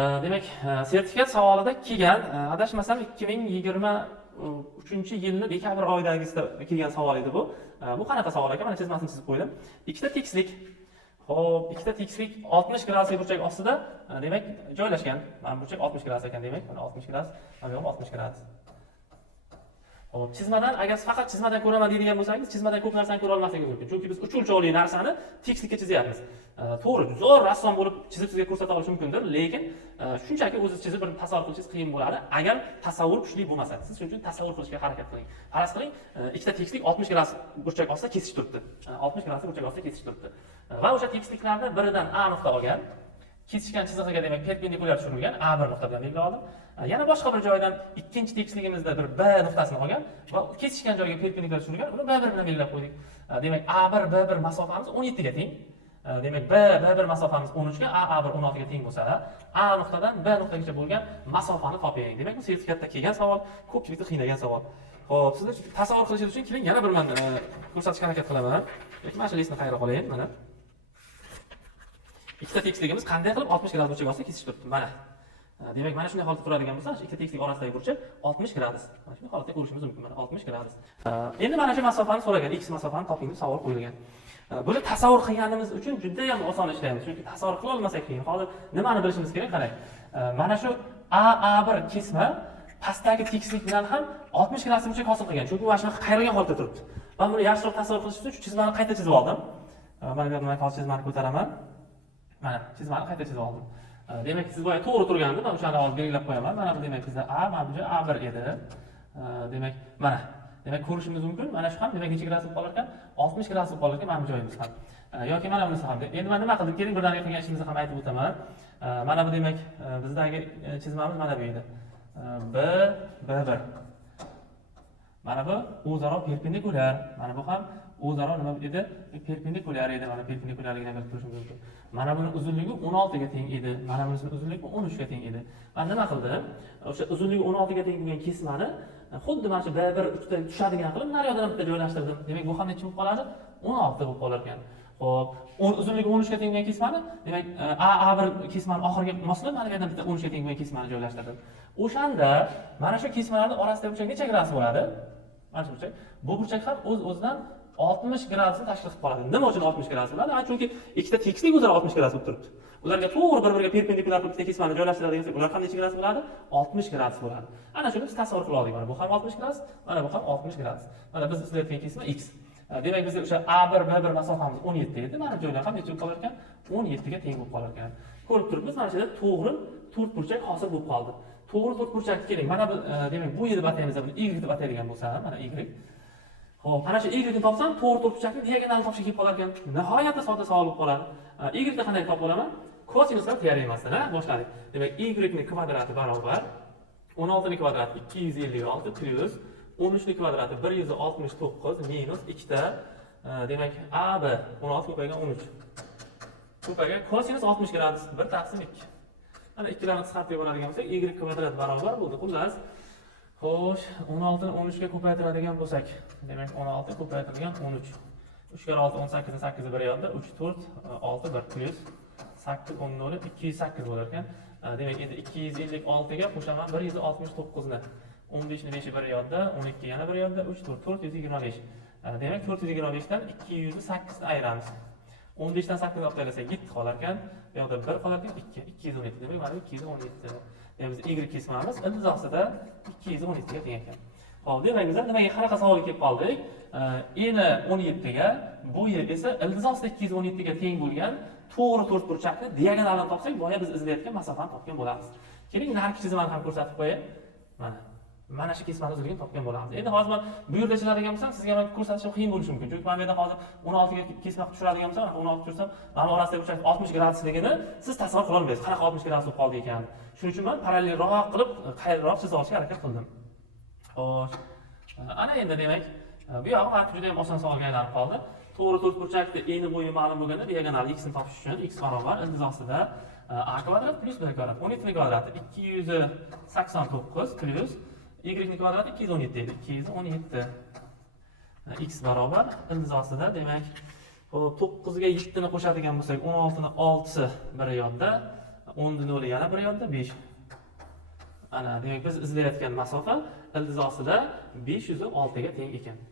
Demak, sertifikat savolida kelgan, adashmasam 2023-yilning dekabr oyidagisida kelgan savol edi bu. Bu qanaqa savol ekan? Mana chizmasini chizib qo'ydim. Ikkita tekislik. Xo'p, ikkita tekislik 60 gradusli burchak ostida, demak, joylashgan. Mana burchak 60 gradus ekan, demak, mana 60 gradus, mana bu 60 gradus. Xo'p, chizmadan agar siz faqat chizmadan ko'raman deydigan bo'lsangiz, chizmadan ko'p narsani ko'ra olmasligingiz mumkin. Chunki biz uch o'lchovli narsani tekislikka chizyapmiz. To'g'ri, zo'r rassom bo'lib chizib sizga ko'rsata olish mumkindir, lekin shunchaki o'zingiz chizib bir tasavvur qilishingiz qiyin bo'ladi agar tasavvur kuchli bo'lmasa. Siz shuning uchun tasavvur qilishga harakat qiling. Faraz qiling, ikkita tekislik 60 gradus burchak ostida kesishib turibdi. 60 gradus burchak ostida kesishib turibdi. Va o'sha tekisliklarni biridan A nuqta olgan, kesishgan chizig'iga demak perpendikulyar tushirilgan A1 nuqta bilan belgiladim. Yana boshqa bir joydan ikkinchi tekisligimizda bir B nuqtasini olgan va kesishgan joyga perpendikulyar tushirilgan, uni B1 bilan belgilab qo'ydik. Demak, A1 B1 masofamiz 17 ga teng. Demak, B1 masofamiz 13 ga, A1 16 ga teng bo'lsa, A nuqtadan B nuqtagacha bo'lgan masofani toping. Demak, bu sertifikatda kelgan savol, ko'pchilikni qiynagan savol. Xo'p, sizlar tasavvur qilishingiz uchun keling, yana bir men ko'rsatishga harakat qilaman. Yoki mana shu listni qayerga qo'yaylik, mana. Ikkita tekisligimiz qanday qilib 60 gradus burchak ostida kesishib turibdi? Mana. Demak, mana shunday holatda turadigan bo'lsa, ikkita tekislik orasidagi burchak 60 gradus. Mana shunday holatda ko'rishimiz mumkin. Mana 60 gradus. Endi mana shu masofani so'ragan, x masofani toping deb savol qo'yilgan. Buni tasavvur qilganimiz uchun juda ham oson ishlaymiz. Chunki tasavvur qila olmasak qiyin. Hozir nimani bilishimiz kerak? Qarang. Mana shu A1 kesma pastdagi tekislik bilan ham 60 gradus burchak hosil qilgan. Chunki u shunaqa qayrilgan holatda turibdi. Men buni yaxshiroq tasavvur qilish uchun shu chizmani qayta chizib oldim. Mana bu yerdan hozir chizmani ko'taraman. Mana chizmani qayta chizib oldim. Demak, siz boya to'g'ri turganda, men o'shani hozir belgilab qo'yaman. Mana bu demak bizda A, mana bu joy A1 edi. Demak, mana. Demak, ko'rishimiz mumkin. Mana shu ham demak necha gradus bo'lib qolar ekan? 60 gradus bo'lib qolar ekan mana bu joyimiz ham. Yoki mana bunisi ham. Endi men nima qildim? Keling birdaniga qilgan ishimizni ham aytib o'taman. Mana bu demak bizdagi chizmamiz mana bu edi. B1. Mana bu o'zaro perpendikulyar. Mana bu ham o'zaro nima edi? Perpendikulyar edi. Mana perpendikulyarligini bilib turishimiz mumkin. Mana buning uzunligi 16 ga teng edi. Mana bunisining uzunligi 13 ga teng edi. Men nima qildim? O'sha uzunligi 16 ga teng bo'lgan kesmani xuddi mana shu B1 uchta tushadigan qilib naryoqdan bitta joylashtirdim. Demak, bu ham necha bo'lib qoladi? 16 bo'lib qolar ekan. Xo'p, uzunligi 13 ga teng bo'lgan kesmani, demak, A1 kesmani oxiriga moslab mana bu yerdan bitta 13 ga teng bo'lgan kesmani joylashtirdim. O'shanda mana shu kesmalarning orasidagi burchak necha gradus bo'ladi? Mana shu burchak. Bu burchak ham o'z-o'zidan 60 gradusni tashkil qilib qoladi. Nima uchun 60 gradus bo'ladi? Chunki ikkita tekislik o'zaro 60 gradus bo'lib turibdi. Ularga to'g'ri bir-biriga perpendikulyar qilib ikkita kesmani joylashtiradigan bo'lsak, ular ham necha gradus bo'ladi? 60 gradus bo'ladi. Ana shuni biz tasavvur qila oldik. Mana bu ham 60 gradus, mana bu ham 60 gradus. Mana biz izlayotgan kesma x. Demak, bizga o'sha A1 B1 masofamiz 17 edi. Mana bu joylar ham necha bo'lib qolar ekan? 17 ga teng bo'lib qolar ekan. Ko'rib turibmiz, mana shu yerda to'g'ri to'rtburchak hosil bo'lib qoldi. To'g'ri to'rtburchak keling. Mana bu demak, bu yerda ataymiz, buni y deb ataydigan bo'lsa, mana y. Xo'p, mana shu y ni topsam, to'g'ri to'rtburchakni diagonalini topishga kelib qolar ekan. Nihoyatda sodda savol bo'lib qoladi. Y ni qanday topib olaman? Kosinuslar teoremasidan boshladik. Demak, y ni kvadrati barobar 16 ni kvadrati 256 plus 13 ni kvadrati 169 minus 2 ta demak AB 16 ko'paygan 13. Ko'paygan kosinus 60 gradus 1 taqsim 2. Mana ikkilarni qisqartirib yuboradigan bo'lsak, y kvadrat barobar bo'ldi. Xullas, xo'sh, 16 ni 13 ga ko'paytiradigan bo'lsak, demak 16 ko'paytirilgan 13. 3 kere 6 18 ni 8 bir yoqda, 3 4 6 1 plus 8 10 0 208 bo'lar ekan. Demak, endi 256 ga qo'shaman 169 ni. 15 ni 5 bir yoqda, 12 yana bir yoqda, 3 4 425. Demak, 425 dan 208 ni ayiramiz. 15 dan 8 ni olib tashlasak 7 qolar ekan. Bu yoqda 1 qolar ekan, 217. Demak, mana 217. Demak, biz y kesmamiz iltizosida 217 ga teng ekan. Xo'p, demak, biz nimaga qanaqa savolga kelib qoldik? Eni 17 ga, bu yer esa iltizosida 217 ga teng bo'lgan to'g'ri to'rtburchakni diagonalini topsak, boya biz izlayotgan masofani topgan bo'lamiz. Keling, narki chizmani ham ko'rsatib qo'yay. Mana shu kesmani uzunligini topgan bo'lamiz. Endi hozir men bu yerda chizadigan bo'lsam, sizga men ko'rsatishim qiyin bo'lishi mumkin. Chunki men bu yerda hozir 16 ga kesma tushiradigan bo'lsam, 16 tushirsam, mana orasidagi burchak 60 gradusligini siz tasavvur qila olmaysiz. Qanaqa 60 gradus bo'lib qoldi ekan. Shuning uchun men parallelroq qilib, qayerroq chiza olishga harakat qildim. Xo'sh. Ana endi demak, bu yog'i ham juda ham oson savolga aylanib qoldi. To'g'ri to'rtburchakda eni bo'yi ma'lum bo'lganda diagonal x ni topish uchun x barobar iltizosida a kvadrat plus b kvadrat 17 ni kvadrati 289 plus y ni kvadrati 217 edi. 217 x barobar iltizosida demak 9 ga 7 ni qo'shadigan bo'lsak 16 ni 6si bir yoqda 10 noli yana bir yonda 5. Ana, demak biz izlayotgan masofa ildizosida 506 ga teng ekan.